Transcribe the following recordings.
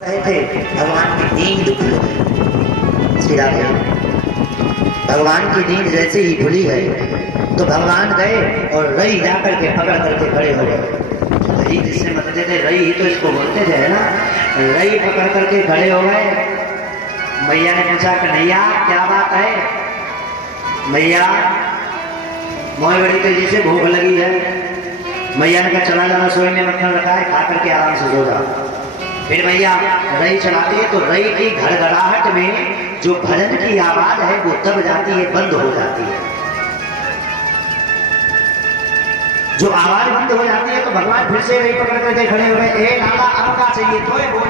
रहे थे भगवान की नींद खुल गई। श्री राम भगवान की नींद जैसे ही खुली है तो भगवान गए और रई जाकर के पकड़ करके खड़े हो गए। रई जिससे मतलब थे रई ही तो इसको बोलते थे है ना। रई पकड़ करके खड़े हो गए। मैया ने पूछा कन्हैया क्या बात है। मैया मोह बड़ी तेजी से भूख लगी है। मैया ने कहा चला जाना सोई में मक्खन रखा है खा करके आराम से सो जाओ। फिर मैया रई चलाती है तो रई की घड़घड़ाहट में जो भजन की आवाज है वो दब जाती है, बंद हो जाती है। जो आवाज बंद हो जाती है तो भगवान फिर से रई पकड़ करके खड़े हो गए। ए लाला अब क्या चाहिए तो बोल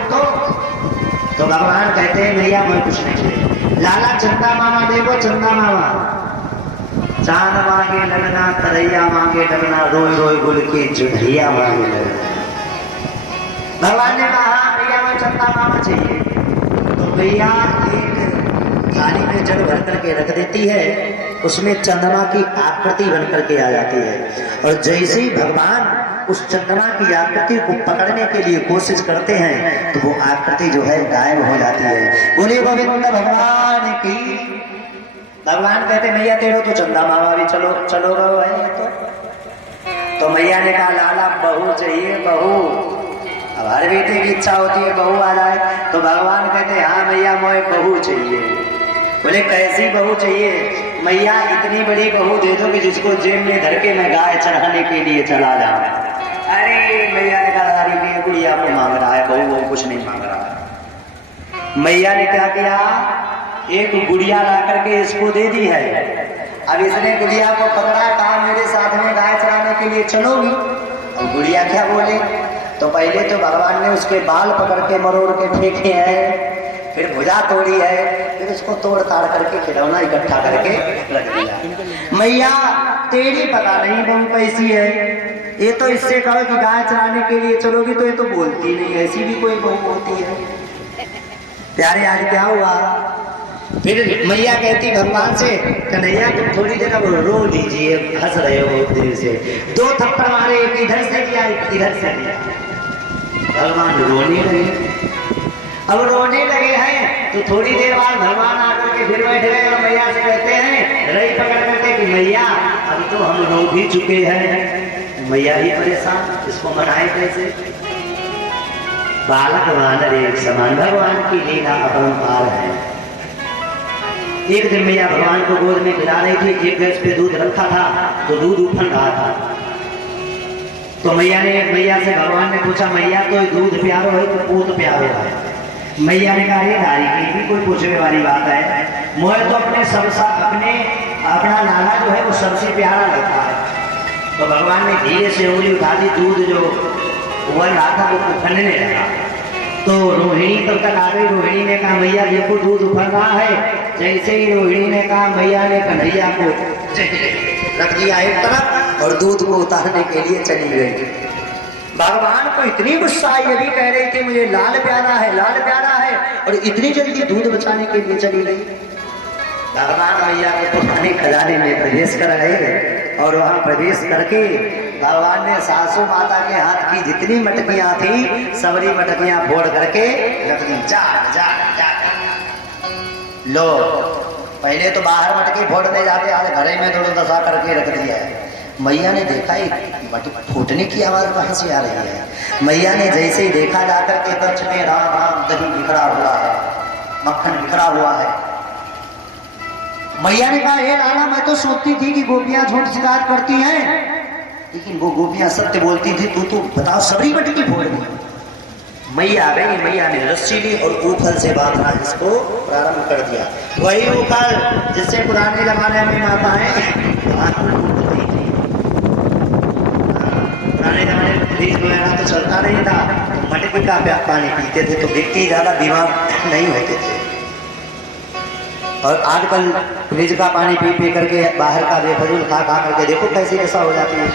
तो भगवान कहते हैं मैया मैं कुछ नहीं चाहिए। लाला चंदा मामा देखो चंदा मामा चांद मांगे लगना तरैया मांगे लगना रोई रोई गुल की जुढ़िया मांगे लगना। भगवान ने कहा भैया मैं चंदा मामा चाहिए। तो भैया एक थाली में जल भर करके रख देती है, उसमें चंद्रमा की आकृति बन करके आ जाती है। और जैसे ही भगवान उस चंद्रमा की आकृति को पकड़ने के लिए कोशिश करते हैं तो वो आकृति जो है गायब हो जाती है। बोले गोविंद भगवान की। भगवान कहते मैया तेरो तो चंदा मामा भी चलो रहो है। तो मैया ने कहा लाला बहू चाहिए बहू। अब हर बेटे की इच्छा होती है बहू आ जाए। तो भगवान कहते हाँ मैया मोए बहू चाहिए। बोले कैसी बहू चाहिए। मैया इतनी बड़ी बहू दे दो कि जिसको जेब में धर के मैं गाय चढ़ाने के लिए चला जाऊं। अरे मैया ने कहा की गुड़िया को मांग रहा है बहू वो कुछ नहीं मांग रहा है। मैया ने क्या किया एक गुड़िया ला करके इसको दे दी है। अब इसने गुड़िया को पकड़ा कहा मेरे साथ में गाय चराने के लिए चलोगी। और गुड़िया क्या बोले तो पहले तो भगवान ने उसके बाल पकड़ के मरोड़ के फेंके हैं, फिर भुजा तोड़ी है, फिर उसको तोड़ ताड़ करके खिलौना इकट्ठा करके रख दिया। मैया तेरी पता नहीं बहू कैसी है। ये तो इससे कहो कि गाय चराने के लिए चलोगी तो ये तो बोलती नहीं, ऐसी भी कोई बहू होती है। प्यारे आज क्या हुआ। फिर मैया कहती भगवान से कन्हैया तुम थोड़ी देर अब रो दीजिए, हंस रहे हो बहुत देर से। दो थप्पड़ मारे एक इधर से किया एक इधर से किया। भगवान रोने लगे। अब रोने लगे हैं तो थोड़ी देर बाद भगवान आकर के फिर बैठ गए और मैया से कहते हैं रई पकड़ करके कि मैया अब तो हम रो भी चुके हैं। मैया ही परेशान इसको मनाए कैसे। बालक वानर एक समान भगवान की लीला अपरंपार है। एक दिन मैया भगवान को गोद में खिला रही थी। एक गैस पे दूध रखा था तो दूध उफल रहा था। तो मैया से भगवान ने पूछा मैया तो दूध प्यारो है तो पूत प्यारो है। मैया ने कहा नारी की भी कोई पूछने वाली बात है। मोहे तो अपना लाला जो है वो सबसे प्यारा लगता है। तो भगवान ने धीरे से उंगली उठा दी। दूध जो उबल रहा था वो उफलने लगा। तो रोहिणी तब तक आ गई। रोहिणी ने कहा मैया देखो दूध उफल रहा है। जैसे ही रोहिणी ने कहा मैया ने कन्हैया को रख दिया एक तरफ और दूध को उतारने के लिए चली गई। भगवान को इतनी गुस्सा ये भी कह रही थी मुझे लाल प्यारा है और इतनी जल्दी दूध बचाने के लिए चली गई। भगवान मैया के पुराने खजाने में प्रवेश कर गए और वहां प्रवेश करके भगवान ने सासू माता के हाथ की जितनी मटकियां थी सबरी मटकियां फोड़ करके रख दी। जा लो पहले तो बाहर मटकी फोड़ने जाते आज घरे में दौड़ दशा करके रख दिया है। मैया ने देखा फूटने की आवाज कहां से आ रही है। मैया ने जैसे ही देखा जाकर के कच्छ में राम राम दही बिखरा हुआ है, मक्खन बिखरा हुआ है। मैया ने कहा हे लाला मैं तो सोचती थी कि गोपियां झूठ शिकायत करती हैं लेकिन वो गोपियां सत्य बोलती थी। तू बताओ सबरी मटकी फोड़ दी। मैया आ गई। मैया ने रस्सी ली और ऊफल से बांधना इसको प्रारंभ कर दिया। वही ऊफल जिससे पुराने जमाने में माताएं पुराने जमाने में फ्रिज वगैरह तो चलता नहीं था तो मटकी का पानी पीते थे तो व्यक्ति ज्यादा बीमार नहीं होते थे। और आजकल फ्रिज का पानी पी करके बाहर का बेफजूल खा करके देखो कैसी दशा हो जाती है।